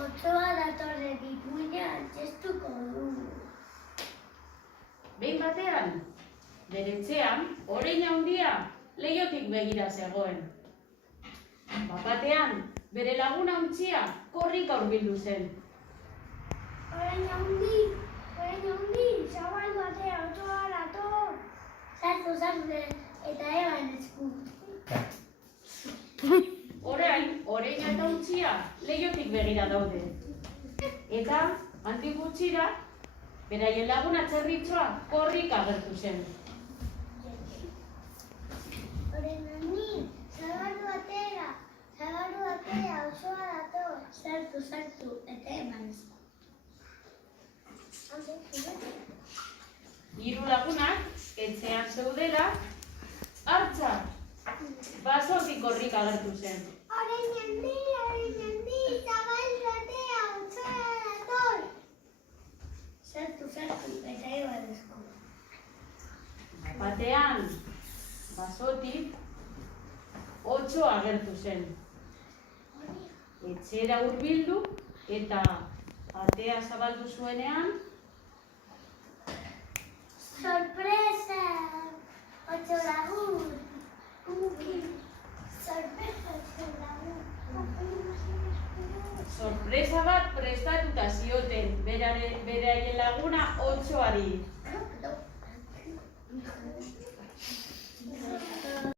Otsoa datorren ipuina txestuko du. Behin batean, bere etxean, orein handia leihotik begira zegoen. Batean, bere laguna untxia korrika hurbildu zen. Orein handi, zabal batea otsoa dator. Sartu eta eban esku. Orain, oreina eta untxia leihotik begira daude. Eta, handik gutxira, beraien laguna txerritxoa korrika agertu zen. Orein handi, zabal batea otsoa dator. Sartu eta eban esku. Hiru lagunak, etxean zeudela, hartza, basotik korrika agertu zen. Orein handi, zabal batea otsoa dator. Sartu eta eban esku. Batean, basotik, otso agertu zen. Etxera hurbildu eta atea zabaldu zuenean, Sorpresa! Otso lagun! Sorpresa, otso lagun! sorpresa bat prestatuta zioten beraien laguna otsoari.